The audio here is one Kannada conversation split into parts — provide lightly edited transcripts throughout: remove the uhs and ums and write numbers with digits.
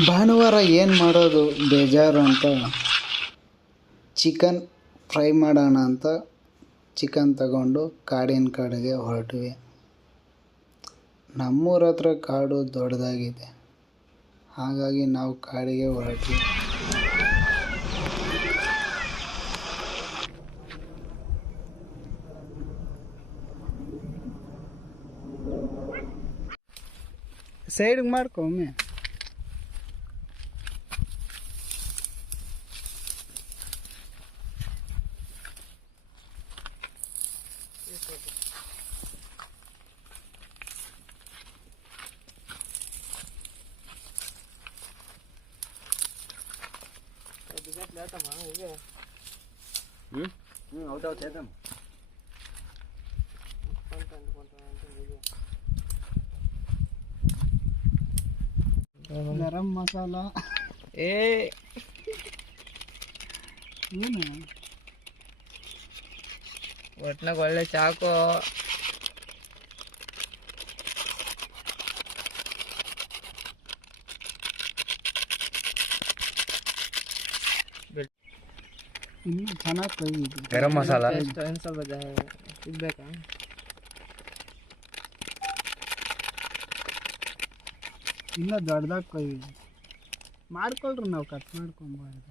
ಭಾನುವಾರ ಏನು ಮಾಡೋದು ಬೇಜಾರು ಅಂತ ಚಿಕನ್ ಫ್ರೈ ಮಾಡೋಣ ಅಂತ ಚಿಕನ್ ತಗೊಂಡು ಕಾಡಿನ ಕಡೆಗೆ ಹೊರಟ್ವಿ. ನಮ್ಮೂರ ಹತ್ರ ಕಾಡು ದೊಡ್ಡದಾಗಿದೆ, ಹಾಗಾಗಿ ನಾವು ಕಾಡಿಗೆ ಹೊರಟ್ವಿ. ಸೈಡ್ಗೆ ಮಾಡ್ಕೊ ಒಮ್ಮೆ. ಗರಂ ಮಸಾಲ ಏನು ಒಟ್ನಾಗ ಒಳ್ಳೆ ಚಾಕು. ಇನ್ನು ಚೆನ್ನಾಗಿ ಕೊಯ್ದಿದೆ. ಗರಂ ಮಸಾಲ ಸ್ವಲ್ಪ ಇದ್ಬೇಕಾ? ಇನ್ನೂ ದೊಡ್ಡದಾಗಿ ಕೊಯ್ದಿದೆ. ಮಾಡ್ಕೊಳ್ರಿ, ನಾವು ಕಟ್ ಮಾಡ್ಕೊಬಾರ್ದು.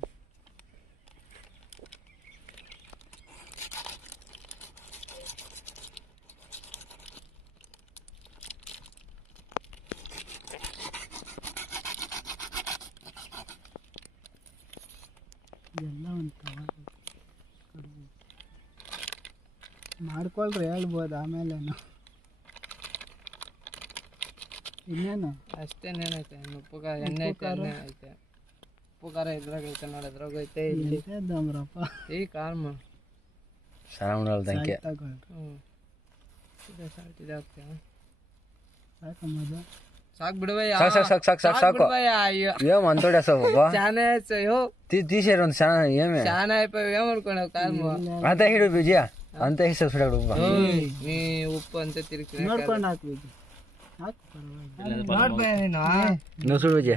ಎಲ್ಲ ಒಂದು ಮಾಡ್ಕೊಳ್ರಿ, ಹೇಳ್ಬೋದು ಆಮೇಲೇನು. ಇನ್ನೇನು ಅಷ್ಟೇನೇನೈತೆ, ಉಪ್ಪು ಖಾರ ಎಣ್ಣೆ ಐತೆ, ಎಣ್ಣೆ ಐತೆ, ಉಪ್ಪು ಖಾರ ಇದ್ರಾಗ ಐತೆ ನೋಡಿ, ಅದ್ರಾಗ ಐತೆ. ಇಲ್ಲಿ ದಮ್ರಪ್ಪ ಈ ಕಾರ್ಮ ಸಾಲ್ಟ್ ಸಾಕಮ್ಮದು ಸಾಕು ಬಿಡುವಯ್ಯ, ಸಾಕು ఏం అంతోడేసావు బాబా చానే అయ్యో తీసేరు ఏమే చానా అయిపోయి ఏమనుకున్నావు కార్మ అంతా ಹಿಡು ವಿಜಯ ಅಂತ ಹಿಡಿಸ ನೀ ಉಪ್ಪು ಅಂತ ತಿರುಗಿ ನೋಡ್ಕೊಂಡು ಹಾಕ್ಬೇಕು. ನೋಡ್ಬಯ್ಯ ನೀನು ನೋಸು ವಿಜಯ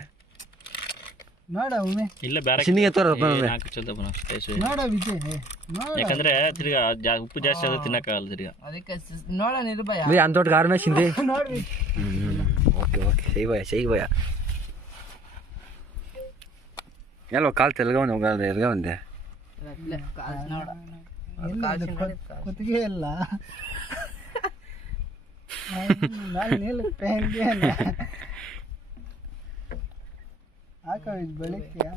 ನೋಡ ಒಮ್ಮೆ ಇಲ್ಲ ಬೇರೆ ಚಿನ್ನಿಗೆ ತೋರಪ್ಪ ನೋಡ ವಿಜಯ್, ಯಾಕಂದ್ರೆ ತಿರ್ಗಾ ಉಪ್ಪು ಜಾಸ್ತಿ ಆದ್ರೆ ತಿನ್ನಕ್ಕಾಗಲ್ಲ ತಿರ್ಗಾ. ಅದಕ್ಕೆ ನೋಡೋಣ ಇರ್ಬಯ್ಯ. ಭಯ ಅಂತೋಟ್ ಕಾರ್ ಮೇಲೆ ಚಿಂತೆ. ನೋಡ್ರಿ. ಓಕೆ ಓಕೆ ಸही ಭಯ ಎಲ್ಲ ಕಾಲು ತೆಲಗ ಒಂದು ಎಲ್ಗ ಒಂದೆ ಕುತ್ತಿಗೆ ಇಲ್ಲ ಹಾಕ ಬೆಳಿಗ್ಗೆ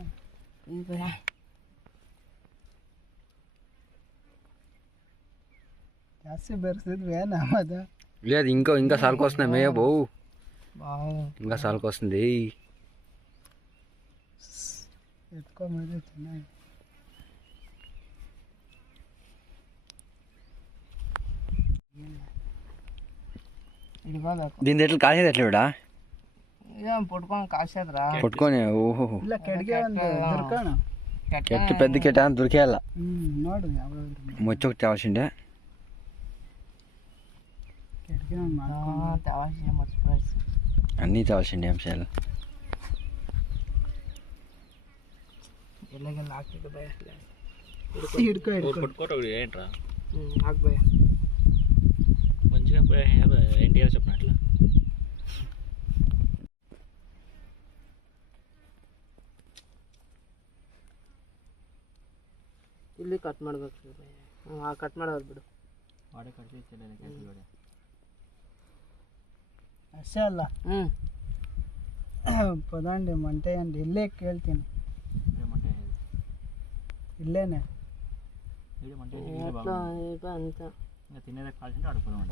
ಜಾಸ್ತಿ ಬೆರೆಸಿದ್ವಿ ನಮ್ಮದು. లేదు ఇంకా సాల్కి వస్తున్నాయి మేయ బో, ఇంకా సాల్కి వస్తుంది. ಎತ್ಕೊಂಬಂದ್ರೆ ಚೆನ್ನಾಗಿ. దీని ఎట్లా కాసేది ఎట్లా బిడా ఏం పట్టుకొని కాసేద్రా పట్టుకొని. ఓహో ಇಲ್ಲ ಕೆಡ್ಗೆ ಒಂದು ದುರ್ಕಣ ಕೆಟ್ಟ పెద్ద ಕೆಟ್ಟ దొరికేయాల. ನೋಡು ಯಾವ್ದಾದ್ರು మొచ్చొకటి తేవాల్సిండే, ಕೆಡ್ಗೆ ಮಾಡ್ಕೊಂಡು అన్నీ తేవాల్సిండే అంశాలు. ಎಲ್ಲಗೆಲ್ಲ ಹಾಕ್ತಿದ್ದೆ ಭಯ. ಹಿಡ್ಕೊ కొట్టుకోరు ఏంట్రా ಹಾಕ್ಬಯ್ಯ. మంచిగా ఎన్టీఆర్ చెప్పినట్లా. ಇಲ್ಲಿ ಕಟ್ ಮಾಡ್ಬೇಕು ಕಟ್ ಮಾಡೋದು ಬಿಡು. ಅಷ್ಟೇ ಅಲ್ಲ, ಪದಾಂಡಿ ಮಂಟೆ ಅಂಡಿ ಇಲ್ಲೇ ಕೇಳ್ತೀನಿ, ಇಲ್ಲೇನೆ ಅಂತ తినేదే కాల్చింటే అడుగుదాం.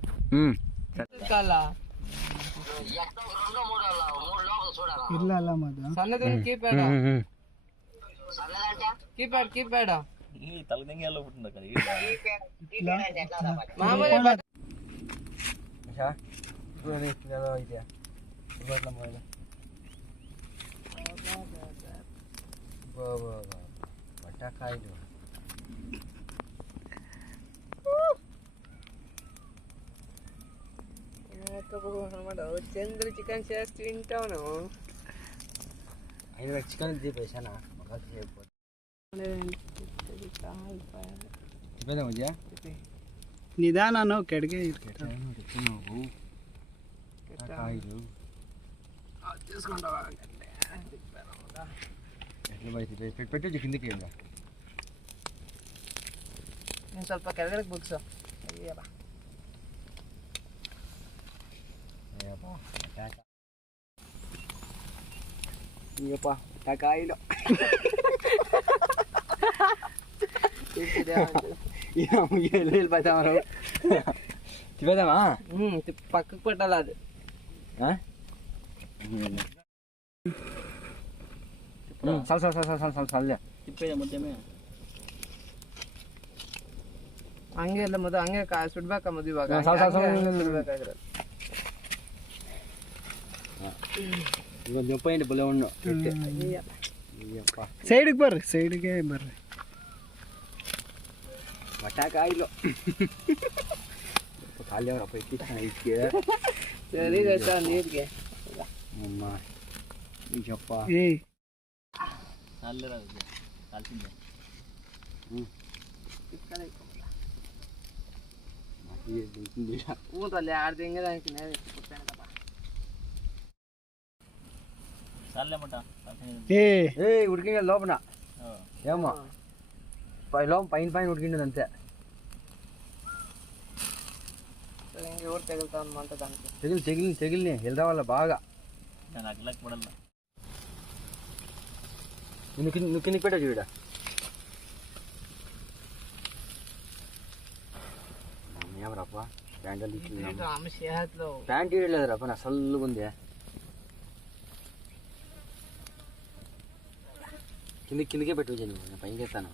ಇಲ್ಲ ಅಲ್ಲ ಮದು ಸಣ್ಣದ ಕೀಪ್ಯಾಡ ಕೀಪ್ಯಾಡ ఈ తలదింగి ఎలా పుట్టింది కదా ಮಾಮೂಲಿ పటాకాయలు చంద్ర చికెన్ చేసి తింటాను. ಚಿಕನ್ ಇದ್ದೀವಿ ಪೈಸಾನ ಮಜಾ ನಿಧಾನ ಕೆಳಗೆ పెట్టు కిందికి నేను ಸ್ವಲ್ಪ ಕೆಳಗಡೆ ಬುಕ್ಸು అయ్యప్ప కాయలు వెళ్ళిపోతాం తిప్పేదామా పక్కకు పెట్టాలి అది ತಿಪ್ಪೇದ ಮಧ್ಯಮೇ ಹಂಗೆ ಎಲ್ಲ ಮದು ಹಂಗೆ ಸುಡ್ಬೇಕ ಮದು ಇವಾಗ ಇವತ್ತು ಜೊಪ್ಪ ಬಲೆ ಉಣ್ಣು ಸೈಡ್ಗೆ ಬರ್ರಿ ಬಟಾಕಾಯಿಲು ಖಾಲಿ ಅವರಪ್ಪ ಇಟ್ಟಿಗೆ ಸರಿ ನೀರಿಗೆ ಅಮ್ಮ ಈಗಪ್ಪ ಕಾಲ್ಸಿಂದೆ ಊಟಲ್ಲಿ 2 ತಿಂಗಳು ಹಾಕಿನ ಸಾಲೆ ಮಟ ఉడికిన లోపల ఏమో పైన ఉడికిండదంతే ಹಿಂಗೆ ಊಟ ತಗಲ್ತಾವಂತ దానికి తెగిలిని వెళ్దా వాళ్ళ బాగా ನಾನು ಅಗ್ಲಕ್ಕೆ ಬಿಡಲ್ಲ నువ్వు కిందికి పెట్టా చూడ ఏమరాప్ప ప్యాంట్ ఇడలేదురాప్ప నా సల్లుగా ఉంది కిందికే పెట్టు నేను పైకి ఎత్తాను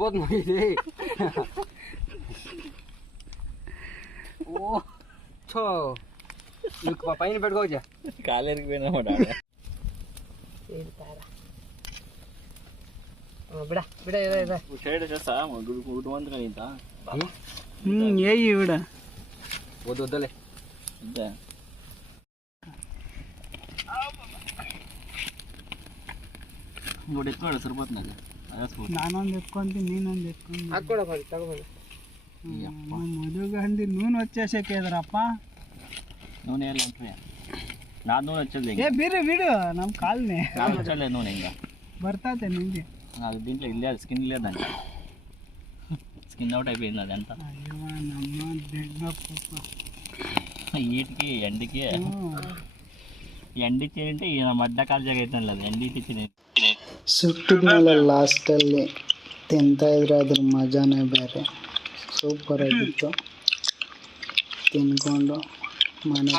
పోతున్నా ఇది ఓ చో నీకు పైన పెట్టుకోవచ్చా ಕಾಲೇರಿಗೆ ಬೇನ ಮಾಡ ಬಿಡ ಬಿಡ ಇದೆ ಸೈಡ್ ಕೆಲಸ ಊಟ ಅಂತ ಕಲಿಂತ ಏಯ್ ಬಿಡ వద్దలే ಇದ್ದೆ ನೋಡಿ ಎತ್ಕೊಳ್ಳಿ ಸರ್ಬತ್ನಾಗ ನಾನೊಂದು ಎತ್ಕೊಂತೀನಿ ನೀನೊಂದು ಎತ್ಕೊಂಡು ಹಾಕ್ಕೊಡ ತಗೊಬಂದು మధుగాంధీ నూనె వచ్చేసాక ఎదురప్ప ನೂನೆ ಎಲ್ಲ ಉಂಟ್ರಿ ನಾನು ನೂನೆ ಹಚ್ಚಲ್ದೆ ఏ బీరు వీడు ನಮ್ಮ ಕಾಲ್ನೇ ನಾನು ಹಚ್ಚಲ್ಲೆ ನೂನೆ ಹಿಂಗ ಬರ್ತಾತೆ ನಿಂಗೆ ಅದು దీంట్లో ఇల్లే స్కిన్ లేదండి స్కిన్ అవుట్ అయిపోయింది అది అంతా అయ్యో నమ్మ దెబ్బ వీటికి ఎండికి అంటే ఈయన మడ్డ కాల్జాಗ ಐತಲ್ಲ ಅದು ಎಂಡಿತಿನಿ ಸುಟ್ಟಿದ ಮೇಲೆ ಲಾಸ್ಟಲ್ಲಿ ತಿಂತಾ ಇದ್ರೆ ಅದ್ರ ಮಜಾನೇ ಬೇರೆ ಸೂಪರ್ ಆಗಿತ್ತು ತಿನ್ಕೊಂಡು ಮನೆ